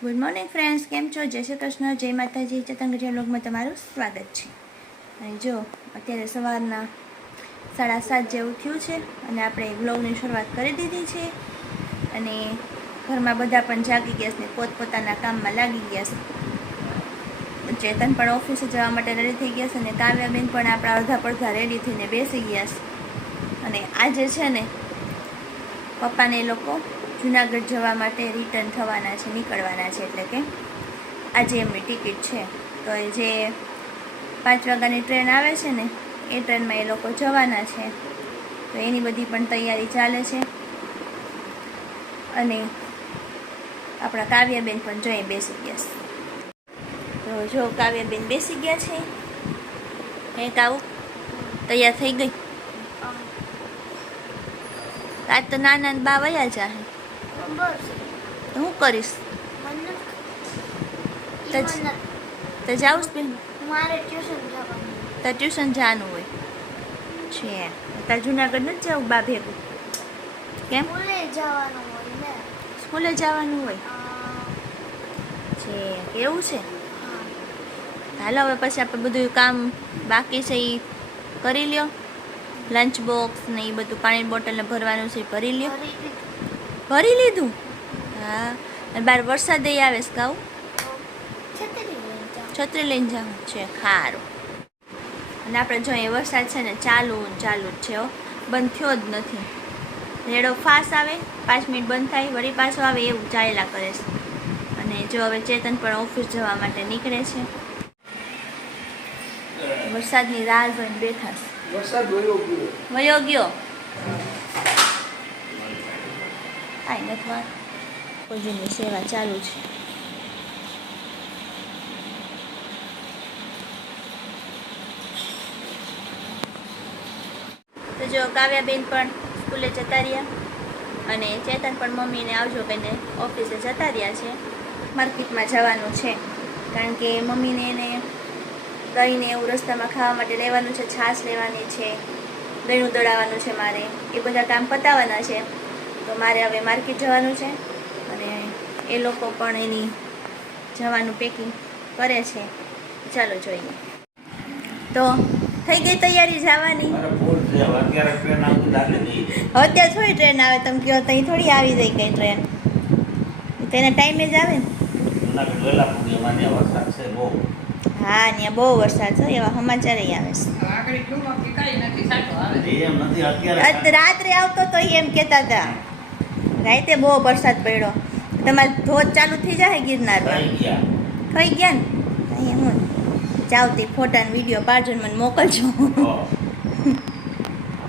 Good morning friends, કેમ છો? જય શ્રી કૃષ્ણ, જય માતાજી. ચેતન ગઢિયા વ્લોગમાં તમારું સ્વાગત છે. અને જો અત્યારે સવારના 7:30 જેવું થયું છે અને આપણે વ્લોગની શરૂઆત કરી દીધી છે. અને ઘરમાં બધા પણ જાગી ગયા છે ને પોતપોતાના કામમાં લાગી ગયા છે. ચેતન પણ ઓફિસે જવા માટે રેડી થઈ ગયા છે અને કાવ્યાબેન પણ આપણા અડધા પડધા રેડી થઈને બેસી ગયા છે. અને આજે છે ને પપ્પાને એ લોકો જુનાગઢ જવા માટે રિટર્ન થવાના છે, નીકળવાના છે. એટલે કે આજે એમની ટિકિટ છે. તો જે 5 વાગ્યાની ટ્રેન આવે છે ને એ ટ્રેનમાં એ લોકો જવાના છે. તો એની બધી પણ તૈયારી ચાલે છે. અને આપણા કાવ્યાબેન પણ જોઈ બેસી ગયા છે. તો જો કાવ્યાબેન બેસી ગયા છે. હે કાવું તૈયાર થઈ ગઈ? આજ તો નાના બા વયા જાહે. તો હું કરીશ? તો જાઉં બેન? તાર ટ્યુશન જવાનું હોય છે? તાર જુનાગઢ નથી જવું બા ભેગું? કેમ? સ્કૂલે જવાનું હોય છે? એવું છે? હાલો હવે પછી આપણે બધું કામ બાકી છે એ કરી લ્યો. લંચ બોક્સ ને એ બધું પાણીની બોટલને ભરવાનું છે ભરી લ્યો. ભરી લીધું? હા. અને બહાર વરસાદ આવે છે કાવું? છત્રી લઈને જવું છે? ખારું. અને આપણે જોઈએ વરસાદ છે ને ચાલુ જ છે, બંધ થયો જ નથી. રેડો ફાસ આવે, 5 મિનિટ બંધ થાય, વળી પાછો આવે, એવું ચાલ્યા કરે છે. અને જો હવે ચેતન પણ ઓફિસ જવા માટે નીકળે છે. વરસાદની રાહ જોઈને બેઠા છે. વરસાદ વયો ગયો. કાંઈ નથી વાત. પૂજનની સેવા ચાલુ છે. તો જો કાવ્યાબેન પણ સ્કૂલે જતા રહ્યા અને ચેતન પણ મમ્મીને આવજો કહીને ઓફિસે જતા રહ્યા છે. માર્કેટમાં જવાનું છે કારણ કે મમ્મીને એને દહીંને એવું રસ્તામાં ખાવા માટે લેવાનું છે, છાશ લેવાની છે, દહીંનું દળાવવાનું છે મારે. એ બધા કામ પતાવવાના છે. તો મારે હવે માર્કેટ જવાનું છે અને એ લોકો પણ એની જવાનું પેકિંગ કરે છે. ચાલો જોઈએ. તો થઈ ગઈ તૈયારી જવાની? અત્યારે થોડી ટ્રેન આવે? તમે કહો તો અહીં થોડી આવી જાય કઈ ટ્રેન. તેના ટાઈમે જ આવે ને. હા, ત્યાં બહુ વરસાદ છે, એવા સમાચાર આવે છે. રાત્રે આવતો તો એમ કહેતા હતા, રાતે બહુ વરસાદ પડ્યો. તમારે ધોધ ચાલુ થઈ જાય ગિરનારમાં? થઈ ગયા ને? હું જાવતી ફોટા ને વિડીયો પાડજો ને મને મોકલજો.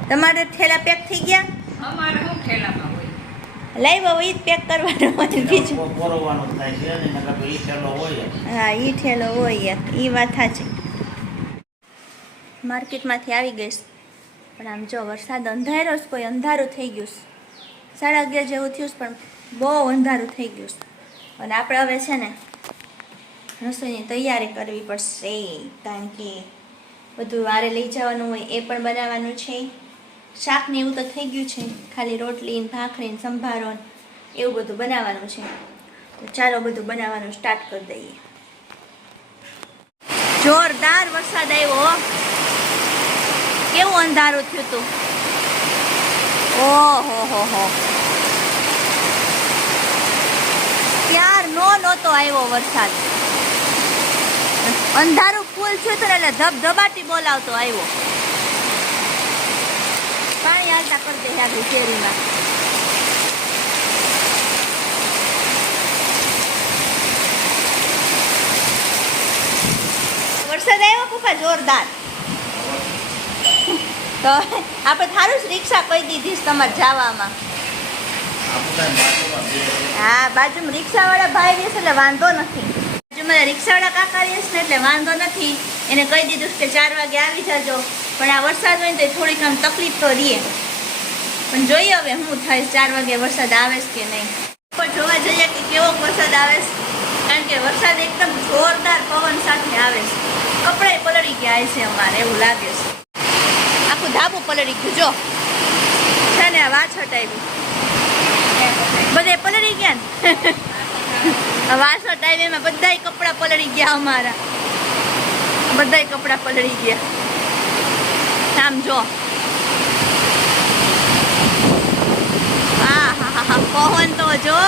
તમારે ઠેલા પેક થઈ ગયા? અમારે શું ઠેલામાં હોય? લાવ્યો હોય જ પેક કરવાનો હોય બીજું. હા, ઈ ઠેલો હોય, ઈ વાત સાચી. માર્કેટમાંથી આવી ગઈશ પણ આમ જો વરસાદ અંધારો જ, કોઈ અંધારું થઈ ગયું. 11:30 જેવું થયું પણ બહુ અંધારું થઈ ગયું. અને આપણે હવે છે ને રસોઈની તૈયારી કરવી પડશે કારણ કે બધું વારે લઈ જવાનું હોય, એ પણ બનાવવાનું છે. શાક ને એવું તો થઈ ગયું છે, ખાલી રોટલી ને ભાખરી ને સંભારો એવું બધું બનાવવાનું છે. તો ચાલો બધું બનાવવાનું સ્ટાર્ટ કરી દઈએ. જોરદાર વરસાદ આવ્યો. કેવું અંધારું થયું હતું. ઓહો, ક્યારનો નહોતો આવ્યો વરસાદ. અંધારું ફૂલ થયું હતું એટલે ધબધબાટી બોલાવતો આવ્યો. પાણી હાલતા કરી દે આપણી શેરીમાં. વરસાદ આવ્યો પપ્પા જોરદાર. તો આપણે થારું જ રિક્ષા કહી દીધી તમારે જવામાં. હા, બાજુમાં રિક્ષાવાળા ભાઈ રહેશે એટલે વાંધો નથી. બાજુમાં રિક્ષાવાળા કાકા રહેશે ને એટલે વાંધો નથી. એને કહી દીધું કે 4 વાગે આવી જજો. પણ આ વરસાદ હોય ને તો થોડીક આમ તકલીફ તો રહે. પણ જોઈએ હવે શું થાય, 4 વાગે વરસાદ આવે કે નહીં. પણ જોવા જઈએ કે કેવો વરસાદ આવે છે કારણ કે વરસાદ એકદમ જોરદાર પવન સાથે આવે છે. કપડાં પલળી ગયા છે અમારે, એવું લાગે છે. આખું ધાબુ પલળી ગયું જો છે ને. વાછટ આવી બધે પલળી ગયા ને. વાસો ટાઈમે બધાય કપડાં પલળી ગયા અમારા, બધાય કપડાં પલળી ગયા. આમ જો હા પવન તો જો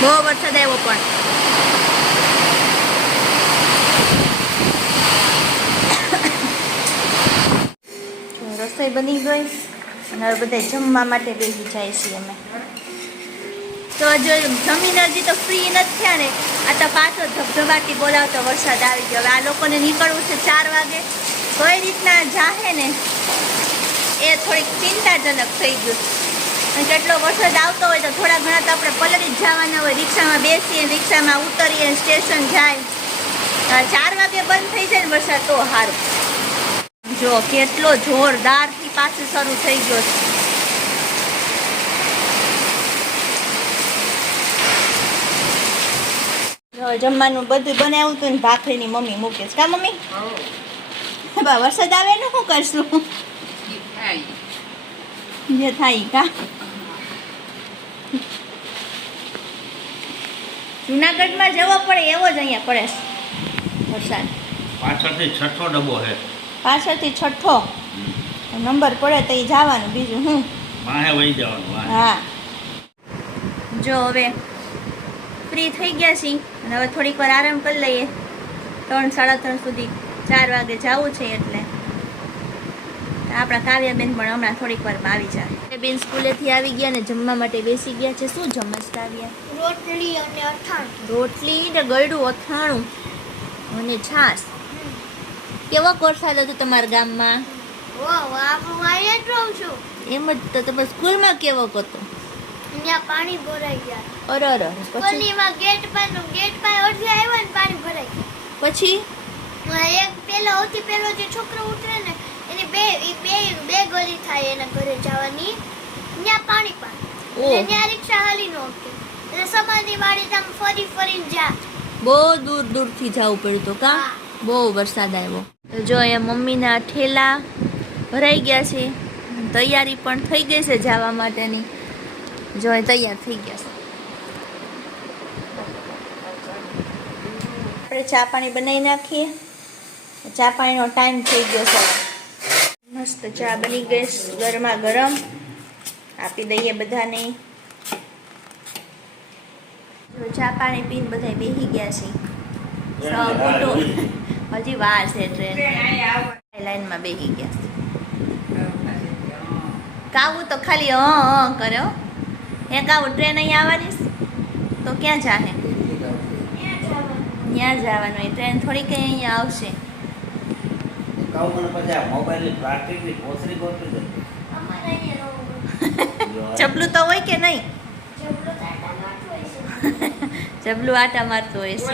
બહુ વરસાદ આવ્યો પણ રસોઈ બની ગઈ અને હવે બધા જમવા માટે બેસી જાય છીએ અમે. તો જો જમીન હજી તો ફ્રી નથી થયા ને, આ તો પાછો ધબધબાટી બોલાવતો વરસાદ આવી ગયો. હવે આ લોકોને નીકળવું છે 4 વાગે, કઈ રીતના જાહે ને એ થોડીક ચિંતાજનક થઈ ગયું. અને કેટલો વરસાદ આવતો હોય તો થોડા ઘણા તો આપણે પલળી જ જવાના હોય. રિક્ષામાં બેસીએ, રિક્ષામાં ઉતરીએ, સ્ટેશન જાય. 4 વાગે બંધ થઈ જાય ને વરસાદ તો સારું. જો કેટલો જોરદારથી પાછું શરૂ થઈ ગયો છે. જમવાનું બધું બનાવ્યું હતું ને ભાખરીની મમ્મી મૂકે છે. કા મમ્મી? બા વરસાદ આવે ને શું કરશું? જે થાય કા. જુનાગઢમાં જવો પડે એવો જ અહીંયા પડે છે વરસાદ. પાછળથી 6થો ડબ્બો છે. પાછળથી 6થો નંબર પડે તો એ જવાનું, બીજું હું વાહે વહી જવાનું. હા જો હવે ફ્રી થઈ ગયા છીએ અને હવે થોડીક વાર આરામ કરી લઈએ. 3 સાડા 3 સુધી 4 વાગે જવું છે એટલે આપણા કાવ્યાબેન પણ હમણાં થોડીક વારમાં આવી જાય. બેન સ્કૂલેથી આવી ગયા ને જમવા માટે બેસી ગયા છે. શું જમસ કાવ્યા? રોટલી અને અથાણું. રોટલી ને ગળ્યું અથાણું અને છાશ. કેવો વરસાદ હતો તમારા ગામમાં? હું અહીંયા જ રહું છું. એમ જ તો તમે સ્કૂલમાં કેવો હતો? ત્યાં પાણી ભરાઈ ગયા. અરે પછી સ્કૂલમાં ગેટ પાસે અડધે આવ્યા ને પાણી ભરાઈ ગયા. પછી એક સૌથી પહેલો જે છોકરો ઉતરે ને એની બે ગલી થાય એના ઘરે જવાની, ત્યાં પાણી ઓહ. ત્યાં રિક્ષા હાલી ન હતી એટલે સમાધિ વાળી આમ ફરીને જા. બહુ દૂરથી જવું પડ્યું તો કા. હા. બહુ વરસાદ આવ્યો. તો જો અહીંયા મમ્મીના ઠેલા ભરાઈ ગયા છે, તૈયારી પણ થઈ ગઈ છે જવા માટેની. જો એ તૈયાર થઈ ગયા છે. આપણે ચા પાણી બનાવી નાખીએ. ચા પાણીનો ટાઈમ થઈ ગયો છે. મસ્ત ચા બની ગઈ, ગરમા ગરમ આપી દઈએ બધાને. ચા પાણી પીને બધા બેસી ગયા છે. હજી વાર છે ટ્રેન લાઈનમાં બેસી ગયા છે. કાવું તો ખાલી કર્યો. એ કાવું ટ્રેન અહીંયા આવવાની તો ક્યાં જાહે? ત્યાં જવાનું હોય. ટ્રેન થોડી કઈ અહીંયા આવશે. ચપલું તો હોય કે નહીં? ચપલું આટા મારતું હોય છે.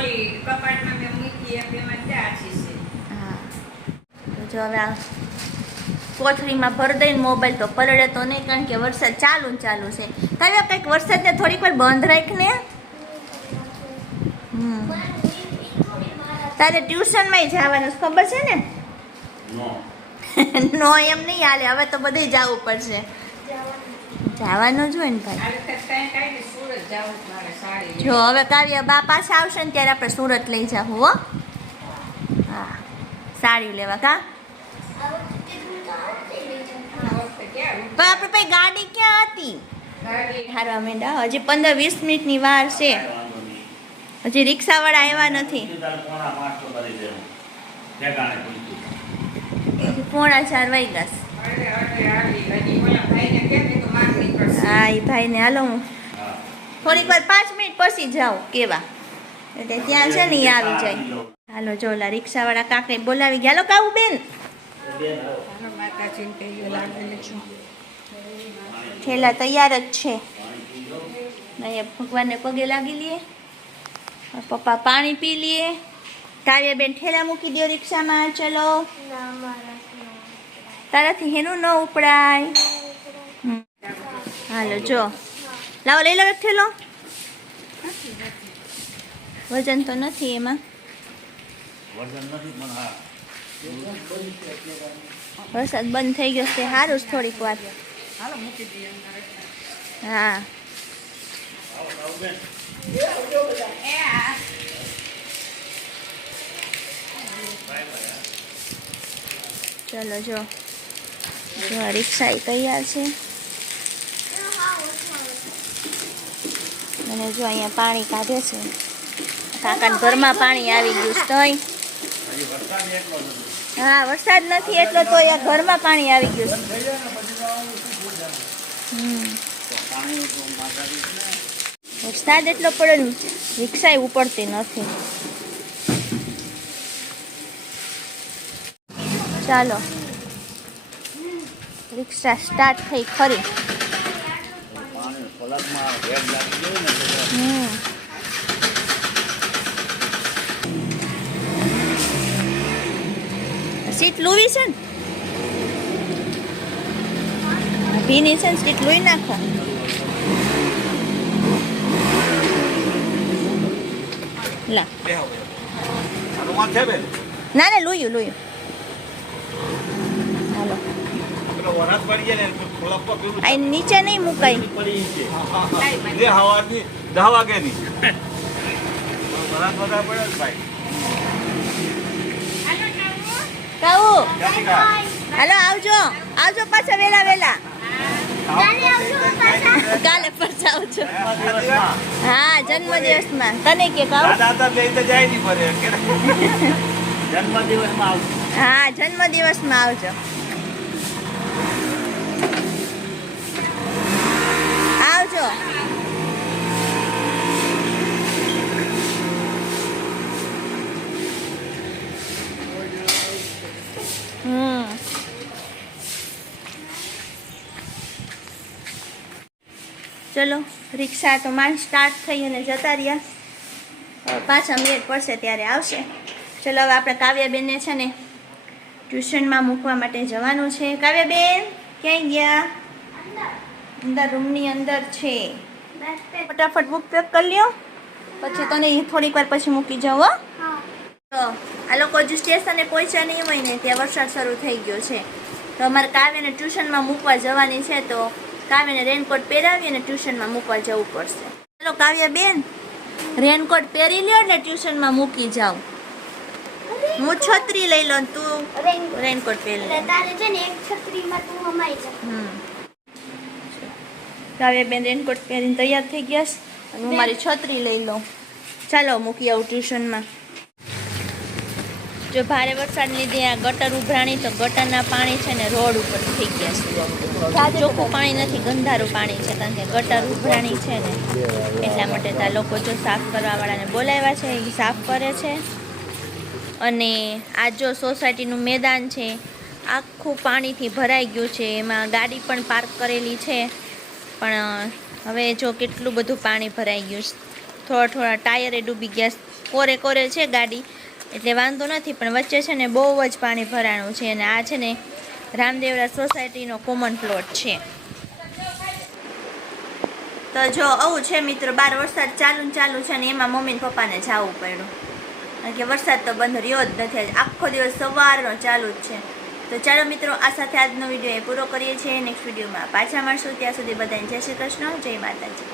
હા તો જો હવે આ કોથળીમાં ભરી દઈને મોબાઈલ તો પલળે તો નહીં, કારણ કે વરસાદ ચાલુ છે. તારે કંઈક વરસાદને થોડીક વાર બંધ રાખને. તારે ટ્યુશનમાં જવાનું ખબર છે ને? નો એમ નહીં હાલે, હવે તો બધે જવું પડશે. જવાનું જ હોય ને ભાઈ. જો હવે કાવ્યા બા પાછા આવશે ને ત્યારે આપણે સુરત લઈ જાવ. હો હા સાડી લેવા કા. પણ આપણે ભાઈ ગાડી ક્યાં હતી? હારવા માંડ્યા. હજી 15-20 મિનિટની વાર છે. હજી રિક્ષાવાળા આવ્યા નથી. 3:45 વાગ્યા. હા એ ભાઈને હાલો હું થોડીક વાર 5 મિનિટ પછી જાઉં કેવા, એટલે ત્યાં છે ને એ આવી જાય. હાલો જો ઓલા રિક્ષાવાળા કાંકને બોલાવી ગયા. હાલો કાવું બેન, ઠેલા તૈયાર જ છે. અહીંયા ભગવાનને પગે લાગી લઈએ, પપ્પા પાણી પી લઈએ. કાવ્યા બેન ઠેલા મૂકી દો રિક્ષામાં. ચલો તારાથી હેનું ન ઉપડાય. હાલો જો લાવો લઈ લો એક થેલો. વજન તો નથી એમાં. વરસાદ બંધ થઈ ગયો છે સારું જ થોડીક વાર. હાલો મૂકી દઈએ અમારે. હા એ આ ચલો જો જો રિક્ષા એ તૈયાર છે અને જો અહીંયા પાણી કાઢે છે. કાકાના ઘરમાં પાણી આવી ગયું છે તોય. હજી વરસાદ એટલો નથી. હા વરસાદ નથી એટલો તો અહીંયા ઘરમાં પાણી આવી ગયું છે. તો પાણી તો માથાથી જ ને. વરસાદ એટલો પડે ને રિક્ષા ઉપડતી નથી. ચાલો રિક્ષા સ્ટાર્ટ થઈ ખરી. પાણી પલકમાં ભેજ લાગી ગયું ને એટલે સીટ લુવી છે ને ભીની છે ને સીટ લુઈ નાખો. લા હનુમાન છે બેન ના ને લુયું હાલો પેલો વરસાદ પડી જાય ને પલકમાં પેલું આ નીચે નહીં મુકાય. પડી છે. જે હવાની 10 વાગ્યાની વરસાદ વધારે પડ્યો ને ભાઈ કહું જાતિકા. હાલો આવજો પાછા વેલા કાલે આવજો પાછા. કાલે પાછા આવજો. દિવસમાં. હા જન્મદિવસમાં તને કે કહું. દાદા હતા બે તો જાય નહીં ફરે કે જન્મદિવસમાં આવશે. હા જન્મદિવસમાં આવજો. આવજો. ચલો રિક્ષા તો માંડ સ્ટાર્ટ થઈ અને જતા રહ્યા. હવે પાછા મિનિટ પડશે ત્યારે આવશે. ચલો હવે આપણે કાવ્યાબેનને છે ને ટ્યુશનમાં મૂકવા માટે જવાનું છે. કાવ્યાબેન ક્યાંય ગયા? અંદર રૂમની અંદર છે. ફટાફટ બુક પેક કરી લ્યો પછી તને થોડીક વાર પછી મૂકી જાઉં હો. હા. તો આ લોકો હજુ સ્ટેશને પહોંચ્યા નહીં હોય ને ત્યાં વરસાદ શરૂ થઈ ગયો છે તો અમારે કાવ્યને ટ્યુશનમાં મૂકવા જવાની છે તો કાવ્યને રેનકોટ પહેરાવી અને ટ્યુશનમાં મૂકવા જવું પડશે. ચાલો કાવ્યાબેન રેનકોટ પહેરી લ્યો એટલે ટ્યુશનમાં મૂકી જાઉં. હું છત્રી લઈ લઉં તું રેનકોટ પહેરી લે. એટલે તારે છે ને એક છત્રીમાં તું હમાઈ જા. કાવ્યાબેન રેનકોટ પહેરીને તૈયાર થઈ ગયા છે અને હું મારી છત્રી લઈ લઉં. ચાલો મૂકી આવું ટ્યુશનમાં. જો ભારે વરસાદ લીધે આ ગટર ઉભરાણી તો ગટરના પાણી છે ને રોડ ઉપર થઈ ગયા છે. ચોખ્ખું પાણી નથી ગંધારું પાણી છે કારણ કે ગટર ઉભરાણી છે ને એટલા માટે ત્યાં લોકો જો સાફ કરવાવાળાને બોલાવ્યા છે એ સાફ કરે છે. અને આ જો સોસાયટીનું મેદાન છે આખું પાણીથી ભરાઈ ગયું છે. એમાં ગાડી પણ પાર્ક કરેલી છે પણ હવે જો કેટલું બધું પાણી ભરાઈ ગયું છે. થોડા ટાયરે ડૂબી ગયા. કોરે છે ગાડી એટલે વાંધો નથી પણ વચ્ચે છે ને બહુ જ પાણી ભરાણું છે. અને આ છે ને રામદેવરા સોસાયટીનો કોમન પ્લોટ છે. તો જો આવું છે મિત્રો બાર વરસાદ ચાલુ છે ને એમાં મમ્મી ને પપ્પાને જવું પડ્યું કારણ કે વરસાદ તો બંધ રહ્યો જ નથી. આખો દિવસ સવારનો ચાલુ જ છે. તો ચાલો મિત્રો આ સાથે આજનો વિડીયો એ પૂરો કરીએ છીએ. નેક્સ્ટ વિડીયોમાં પાછા મળશું. ત્યાં સુધી બધાને જય શ્રી કૃષ્ણ, જય માતાજી.